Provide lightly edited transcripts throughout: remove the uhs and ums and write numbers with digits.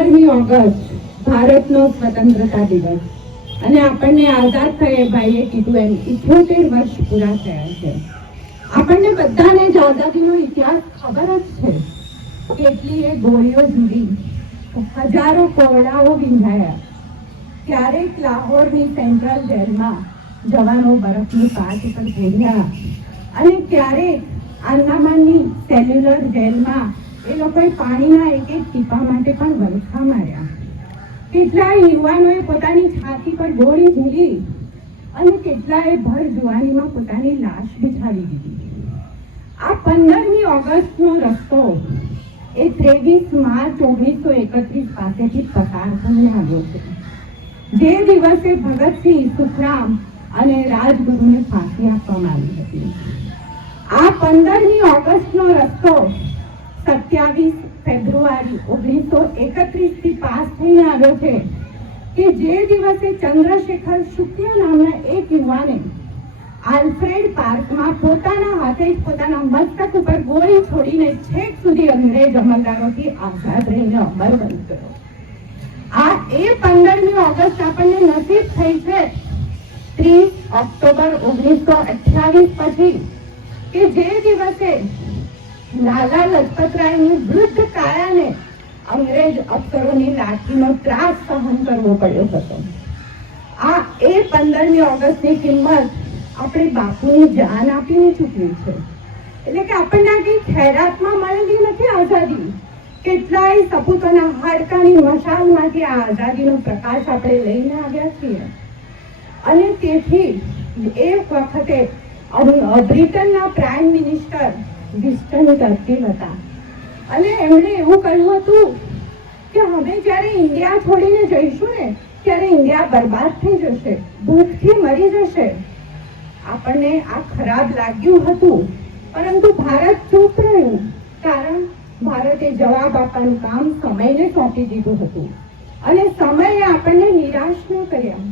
15મી August ભારતનો સ્વતંત્રતા દિવસ અને આપણને આઝાદ થયે ભાઈએ કીધું એમ 78 વર્ષ પૂરા થયા છે. આપણને બધાને જ આઝાદીનો ઇતિહાસ ખબર જ છે. કેટલીય ગોળીઓ ઝૂલી, હજારો કોરડાઓ વિંધાયા, ક્યારેક લાહોરની સેન્ટ્રલ જેલમાં જવાનો બરફની પાટ ઉપર ઘેર્યા અને ક્યારેક આંદામાનની સેલ્યુલર જેલમાં એ લોકોએ પાણીના એક એક ટીપા માટે પણ વલખા માર્યા. કેટલાય યુવાનોએ પોતાની છાતી પર ગોળી ઝીલી અને કેટલાએ ભર જુવાનીમાં પોતાની લાશ બિછાવી દીધી. આ 15મી ઓગસ્ટનો રસ્તો એ 23 માર્ચ 1931 પાસેથી પસાર થઈને આવ્યો છે. જે દિવસે ભગતસિંહ, સુખરામ અને રાજગુરુને ફાંસી આપવામાં આવી હતી. આ 15મી ઓગસ્ટનો રસ્તો 27 ફેબ્રુઆરી 1931 થી પાસ થઈને આવ્યો છે કે જે દિવસે ચંદ્રશેખર શુક્લ નામના એક યુવાને આલ્ફ્રેડ પાર્કમાં પોતાના હાથે જ પોતાના મસ્તક ઉપર ગોળી છોડીને છેક સુધી અંગ્રેજ અમલદારોથી આઝાદ રહીને અમર બંધ કર્યો. આ એ 15મી ઓગસ્ટ આપણને નસીબ થઈ છે 30 ઓક્ટોબર 1928 પછી કે જે દિવસે લાલા લજપતરાયની વૃદ્ધ કાયાને અંગ્રેજ અફસરોની લાઠીનો ત્રાસ સહન કરવો પડ્યો હતો. આ એ 15મી ઓગસ્ટની કિંમત આપણે બાપુની જાન આપીને ચૂકવી છે. એટલે કે આપણને આ કઈ ખૈરાતમાં મળેલી નથી આઝાદી. કેટલાય સપૂતોના હાડકાની મશાલમાંથી આ આઝાદીનો પ્રકાશ આપણે લઈને આવ્યા છીએ. અને તેથી એ વખતે બ્રિટનના પ્રાઇમ મિનિસ્ટર વિન્સ્ટન ચર્ચિલ હતા અને એમણે એવું કહ્યું હતું કે અમે જ્યારે ઇન્ડિયા છોડીને જઈશું ને ત્યારે ઇન્ડિયા બરબાદ થઈ જશે, ભૂખથી મરી જશે. આપણને આ ખરાબ લાગ્યું હતું, પરંતુ ભારત ચૂપ રહ્યું, કારણ ભારતે જવાબ આપવાનું કામ સમયને સોંપી દીધું હતું અને સમયે આપણને નિરાશ ન કર્યા.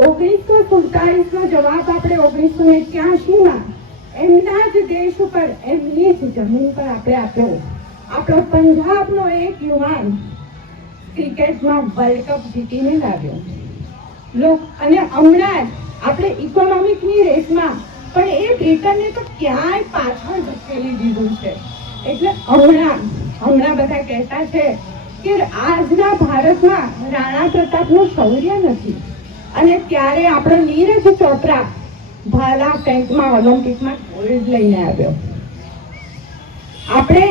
1947નો જવાબ આપણે 1981માં એમના જ દેશ ઉપર, એમની જ જમીન પર આપણે આપ્યો. આપણો પંજાબનો એક યુવાન ક્રિકેટમાં વર્લ્ડ કપ જીતીને લાવ્યો. અને હમણાં જ આપણે ઇકોનોમિકની રેસમાં પણ એ બ્રિટનને તો ક્યાંય પાછળ ધકેલી દીધું છે. એટલે હમણાં બધા કહેતા છે કે આજના ભારતમાં રાણા પ્રતાપનું શૌર્ય નથી અને ત્યારે આપણો નીરજ ચોપરા ભાલા ફેંકમાં ઓલિમ્પિકમાં ગોલ્ડ લઈને આવ્યો. આપણે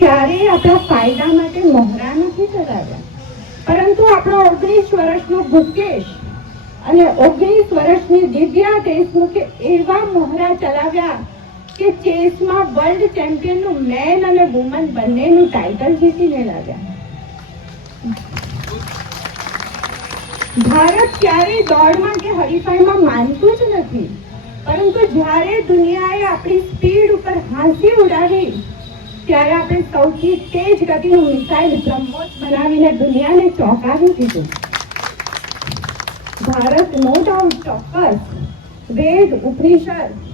ક્યારેય આપણા ફાયદા માટે મોહરા નથી ચલાવ્યા, પરંતુ આપણો 19 વર્ષનો ગુકેશ અને 19 વર્ષની દિવ્યા દેશમુખે એવા મોહરા ચલાવ્યા કે ચેસમાં વર્લ્ડ ચેમ્પિયનનું મેન અને વુમન બંનેનું ટાઇટલ જીતીને લાવ્યા. ભારત ક્યારેય દોડમાં કે હરીફાઈમાં માનતું જ નથી, પરંતુ જ્યારે દુનિયાએ આપણી સ્પીડ ઉપર હાંસી ઉડાવી ત્યારે આપણે સૌથી તેજ ગતિનું મિસાઇલ બ્રહ્મોસ બનાવીને દુનિયાને ચોંકાવી દીધું. ભારત નો ડાઉટ ચોક્કસ વેદ, ઉપનિષદ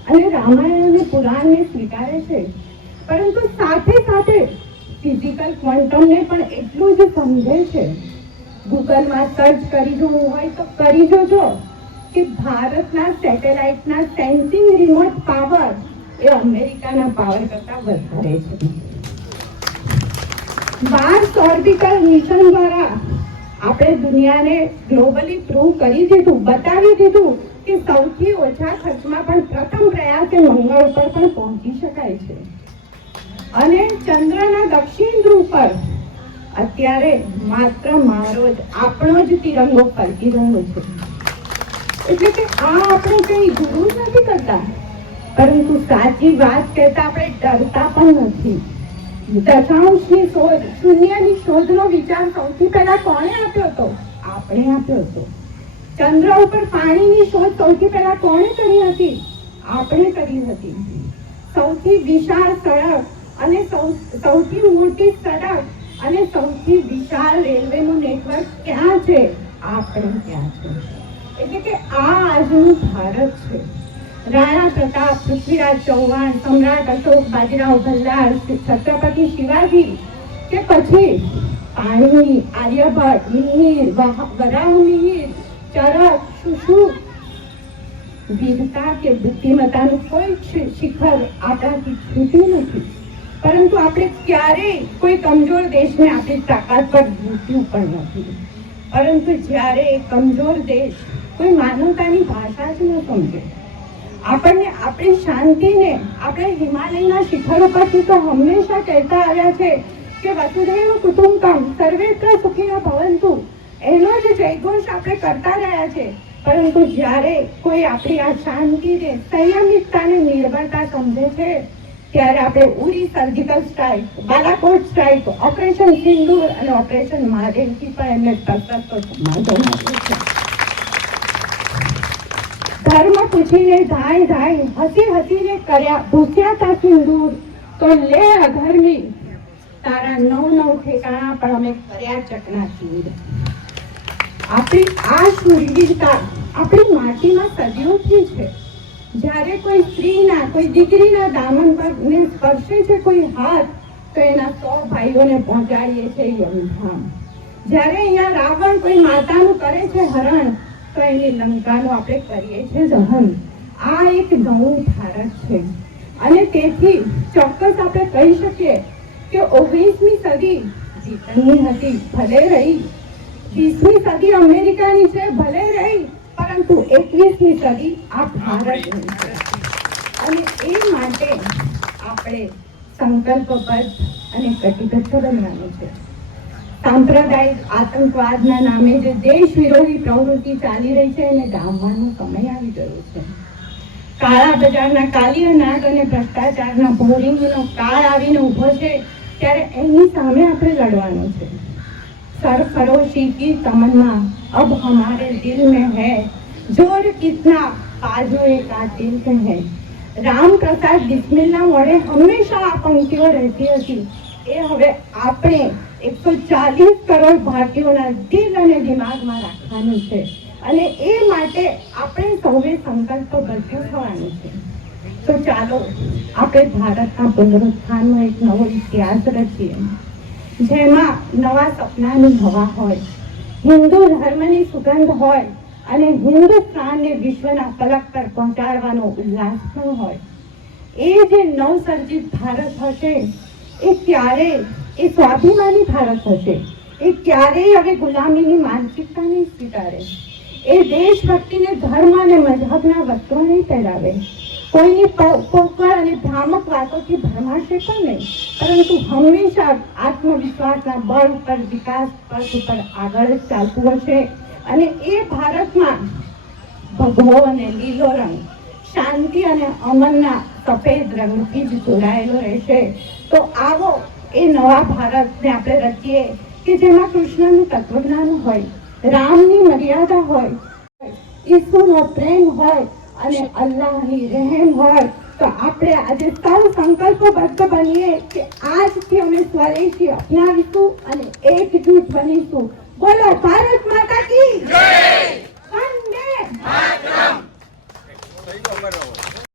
અને રામાયણ અને પુરાણને સ્વીકારે છે, પરંતુ સાથે સાથે ફિઝિકલ ક્વોન્ટમને પણ એટલું જ સમજે છે. ગૂગલમાં સર્ચ કરી જોવું હોય તો કરી જોજો કે ભારતના સેટેલાઇટના સેન્સિંગ રિમોટ પાવર એ અમેરિકાના પાવર કરતા વધારે છે. 12 ઓર્બિટલ મિશન દ્વારા આપણે દુનિયાને ગ્લોબલી પ્રૂવ કરી દીધું, બતાવી દીધું કે સૌથી ઓછા ખર્ચમાં પણ પ્રથમ પ્રયાસે મંગળ ઉપર પણ પહોંચી શકાય છે. અને ચંદ્રના દક્ષિણ ધ્રુવ પર અત્યારે માત્ર મારો જ આપણો જ તિરંગો ફરકી રહ્યો છે. એટલે કે આ આપણે કઈ ગુરુ નથી કરતા, પરંતુ સાચી વાત કહેતા આપણે ડરતા પણ નથી. દશાંશની શોધ, શૂન્યની શોધનો વિચાર સૌથી પહેલા કોણે આપ્યો હતો? આપણે આપ્યો હતો. ચંદ્ર ઉપર પાણીની શોધ સૌથી પહેલા કોણે કરી હતી? આપણે કરી હતી. સૌથી વિશાળ સડક અને સૌથી મોટી સડક અને સૌથી વિશાળ રેલવેનું નેટવર્ક ક્યાં છે? આપણે ક્યાં છે. એટલે કે આ આજનું ભારત છે. રાણા પ્રતાપ, પૃથ્વીરાજ ચૌહાણ, સમ્રાટ અશોક, બાજીરાવ ભલ્લાલ, છત્રપતિ શિવાજી કે પછી પાણી, આર્યભટ્ટ, મિહિર, વરાહ મિહિર, ચરક, સુશ્રુત, વીરતા કે બુદ્ધિમત્તાનું કોઈ શિખર આપણાથી છૂટ્યું નથી. પરંતુ આપણે ક્યારેય કોઈ કમજોર દેશને આપણી તાકાત પર મૂક્યું પણ નથી. પરંતુ જ્યારે એ કમજોર દેશ કોઈ માનવતાની ભાષા જ ન સમજે, આપણને આપણી શાંતિને આપણે હિમાલયના શિખરો પરથી તો હંમેશા કહેતા આવ્યા છે કે વસુધૈવ કુટુંબકમ સર્વેત્ર સુખીનો ભવંતુ, એનો જ જયઘોષ આપણે કરતા રહ્યા છે. પરંતુ જ્યારે કોઈ આપણી આ શાંતિને, સંયમિતતાને, નિર્ભરતા સમજે છે, ત્યારે આપણે Uri surgical strike, Balakot strike, operation સિંદૂર અને ઓપરેશન માધેવથી પણ એમને તરત સમાધાન આપ્યું છે. ધર્મ પૂછીને ધાય ધાય, હસી હસીને કર્યા ભૂસ્યા તા સિંદૂર, તો લે અધર્મી તારા નવ ઠેકાણા પણ અમે કર્યા ચકનાચૂર. આપણી આ શૂરવીરતા આપણી માટીમાં સદીઓથી છે. જ્યારે કોઈ સ્ત્રીના, કોઈ દીકરીના દામન પર સ્પર્શે છે કોઈ હાથ, તો એના 100 ભાઈઓને પહોંચાડીએ છે યમધામ. જ્યારે અહીંયા રાવણ કોઈ માતાનું કરે છે હરણ, તો એની લંકાનું આપણે કરીએ છીએ દહન. આ એક નવું ભારત છે. અને તેથી ચોક્કસ આપણે કહી શકીએ કે 19મી સદી બ્રિટનની હતી, ભલે રહી. 20મી સદી અમેરિકાની છે, ભલે રહી. પરંતુ 21મી સદી આ ભારતની છે. અને એ માટે આપણે સંકલ્પબદ્ધ અને કટિબદ્ધ બનવાનું છે. સાંપ્રદાયિક આતંકવાદના નામે જે દેશ વિરોધી પ્રવૃત્તિ ચાલી રહી છે એને ડામવાનો સમય આવી ગયો છે. કાળા બજારના કાલિયા નાગ અને ભ્રષ્ટાચારના ભોરિંગનો કાળ આવીને ઊભો છે, ત્યારે એની સામે આપણે લડવાનું છે. सरफरोशी की तमन्ना अब हमारे दिल में है, जोर कितना बाजुए कातिल है. રામ પ્રસાદ બિસ્મિલ્લા મોડે હંમેશા આ પંક્તિઓ રહેતી હતી. એ હવે આપણે 140 કરોડ ભારતીયોના દિલ અને દિમાગમાં રાખવાનું છે. અને એ માટે આપણે સૌએ સંકલ્પબદ્ધ થવાનું છે. તો ચાલો આપણે ભારતના પુનરુત્થાનનો એક નવો ઇતિહાસ રચીએ, જેમાં નવા સપનાની હવા હોય, હિન્દુ ધર્મની સુગંધ હોય અને હિન્દુસ્તાનને વિશ્વના ફલક પર પહોંચાડવાનો ઉલ્લાસ પણ હોય. એ જે નવસર્જિત ભારત હશે, એ ક્યારેય એ સ્વાભિમાની ભારત હશે. એ ક્યારેય હવે ગુલામીની માનસિકતા નહીં સ્વીકારે. એ દેશભક્તિને ધર્મ અને મઝહબના વસ્ત્રો નહીં પહેરાવે. કોઈની પોકળ અને ભ્રામક વાતોથી ભરમાશે પણ નહીં, પરંતુ હંમેશા આત્મવિશ્વાસના બળ ઉપર, વિકાસ પથ ઉપર આગળ જ ચાલતું હશે. અને એ ભારતમાં ભગવો અને લીલો રંગ, શાંતિ અને અમનના સફેદ રંગથી જ જોડાયેલો રહેશે. તો આવો એ નવા ભારતને આપણે રચીએ કે જેમાં કૃષ્ણનું તત્વજ્ઞાન હોય, રામની મર્યાદા હોય, ઈસુનો પ્રેમ હોય અને અલ્લાહની રહેમ હોય. તો આપણે આજે સૌ સંકલ્પબદ્ધ બનીએ કે આજથી અમે સ્વદેશી અપનાવીશું અને એકજૂટ બનીશું. બોલો ભારત માતા કી જય! વંદે માતરમ!